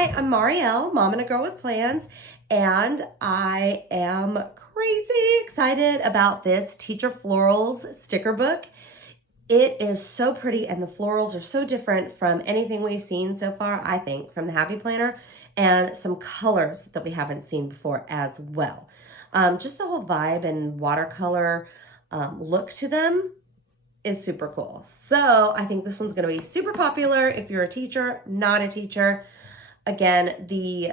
Hi, I'm Marielle, Mom and a Girl with Plans, and I am crazy excited about this Teacher Florals sticker book. It is so pretty, and the florals are so different from anything we've seen so far, I think, from the Happy Planner, and some colors that we haven't seen before as well. Just the whole vibe and watercolor look to them is super cool. So I think this one's going to be super popular if you're a teacher, not a teacher. Again, the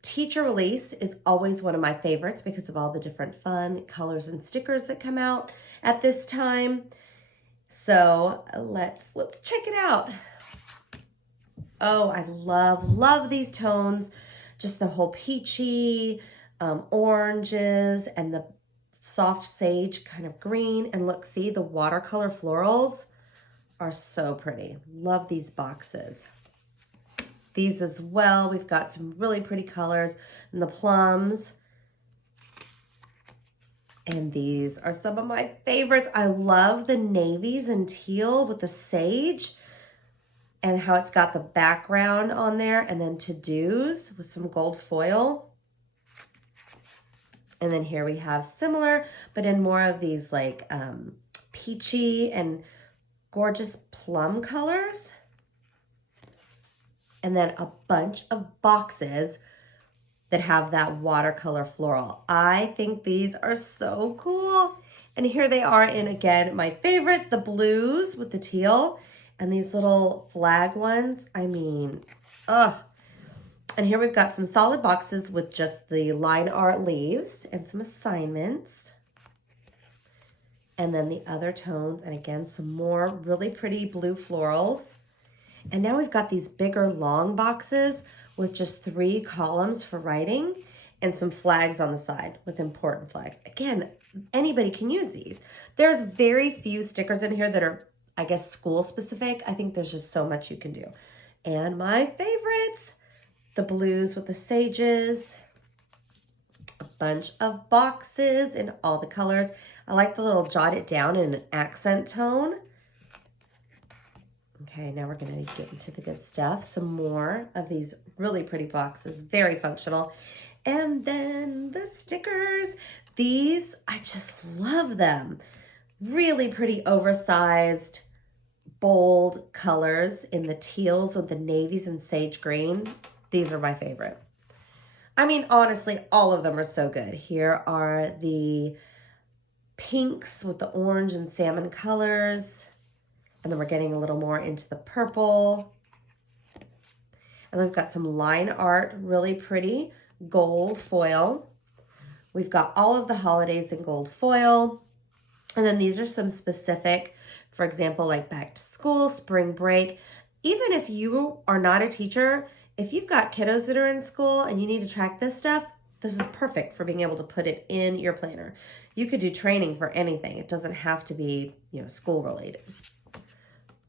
teacher release is always one of my favorites because of all the different fun colors and stickers that come out at this time. So let's check it out. Oh, I love these tones. Just the whole peachy, oranges, and the soft sage kind of green. And look, see, the watercolor florals are so pretty. Love these boxes. These as well, we've got some really pretty colors, and the plums. And these are some of my favorites. I love the navies and teal with the sage and how it's got the background on there, and then to-dos with some gold foil. And then here we have similar, but in more of these like peachy and gorgeous plum colors. And then a bunch of boxes that have that watercolor floral. I think these are so cool. And here they are in, again, my favorite, the blues with the teal and these little flag ones. I mean, ugh. And here we've got some solid boxes with just the line art leaves and some assignments. And then the other tones, and again, some more really pretty blue florals. And now we've got these bigger long boxes with just 3 columns for writing and some flags on the side with important flags. Again, anybody can use these. There's very few stickers in here that are, I guess, school specific. I think there's just so much you can do. And my favorites, the blues with the sages, a bunch of boxes in all the colors. I like the little jot it down in an accent tone. Okay, now we're going to get into the good stuff. Some more of these really pretty boxes, very functional. And then the stickers. These, I just love them. Really pretty oversized, bold colors in the teals with the navies and sage green. These are my favorite. I mean, honestly, all of them are so good. Here are the pinks with the orange and salmon colors. And then we're getting a little more into the purple. And we've got some line art, really pretty gold foil. We've got all of the holidays in gold foil. And then these are some specific, for example, like back to school, spring break. Even if you are not a teacher, if you've got kiddos that are in school and you need to track this stuff, this is perfect for being able to put it in your planner. You could do training for anything. It doesn't have to be, school related.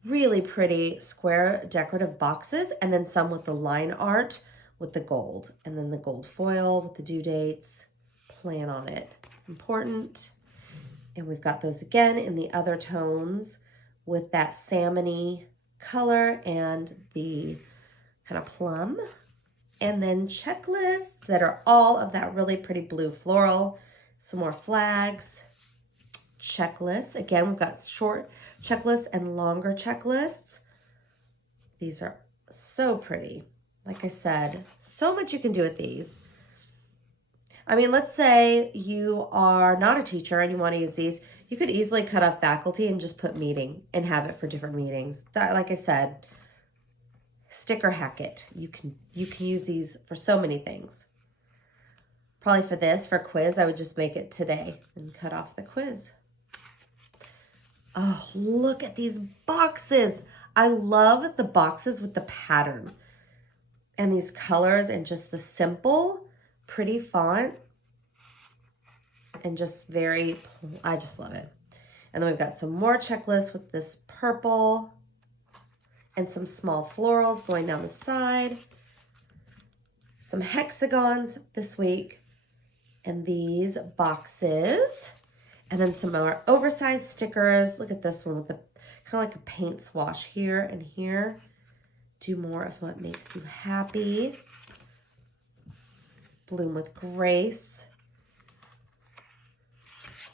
Really pretty square decorative boxes, and then some with the line art with the gold, and then the gold foil with the due dates, plan on it, important. And we've got those again in the other tones with that salmon-y color and the kind of plum. And then checklists that are all of that really pretty blue floral, some more flags. Checklists. Again, we've got short checklists and longer checklists. These are so pretty. Like I said, so much you can do with these. I mean, let's say you are not a teacher and you want to use these. You could easily cut off faculty and just put meeting and have it for different meetings. That, like I said, sticker hack it. You can use these for so many things. Probably for this, for quiz, I would just make it today and cut off the quiz. Oh, look at these boxes. I love the boxes with the pattern and these colors and just the simple, pretty font and just I just love it. And then we've got some more checklists with this purple and some small florals going down the side. Some hexagons this week and these boxes. And then some more oversized stickers. Look at this one with the kind of like a paint swash here and here. Do more of what makes you happy. Bloom with grace.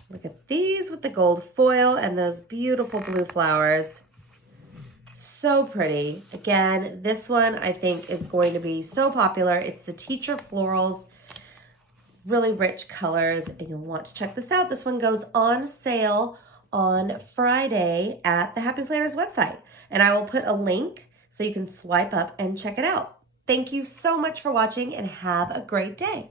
Look at these with the gold foil and those beautiful blue flowers. So pretty. Again, this one I think is going to be so popular. It's the Teacher Florals. Really rich colors, and you'll want to check this out. This one goes on sale on Friday at the Happy Planners website, and I will put a link so you can swipe up and check it out. Thank you so much for watching, and have a great day.